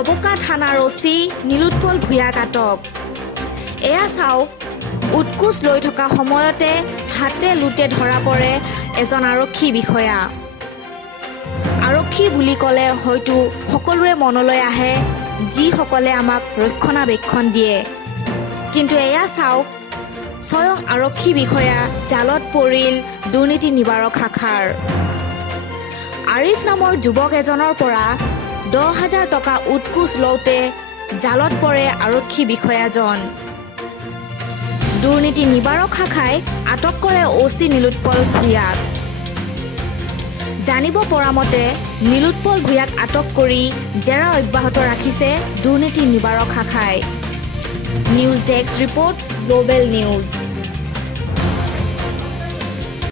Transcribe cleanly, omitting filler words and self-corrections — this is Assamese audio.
ডবকা থানাৰ অচি নীলোৎপল ভূঞাক আটক। এয়া চাওক, উৎকোচ লৈ থকা সময়তে হাতে লুটে ধৰা পৰে এজন আৰক্ষী বিষয়া। আৰক্ষী বুলি ক'লে হয়তো সকলোৰে মনলৈ আহে যিসকলে আমাক ৰক্ষণাবেক্ষণ দিয়ে, কিন্তু এয়া চাওক, স্বয়ং আৰক্ষী বিষয়া জালত পৰিল দুৰ্নীতি নিবাৰক শাখাৰ। আৰিফ নামৰ যুৱক এজনৰ পৰা 10,000 টকা উৎকোচ লওঁতে জালত পৰে আৰক্ষী বিষয়াজন। দুৰ্নীতি নিবাৰক শাখাই আটক কৰে অচি নীলোৎপল ভূঞাক। জানিব পৰা মতে নীলোৎপল ভূঞাক আটক কৰি জেৰা অব্যাহত ৰাখিছে দুৰ্নীতি নিবাৰক শাখাই। News desk report, global news.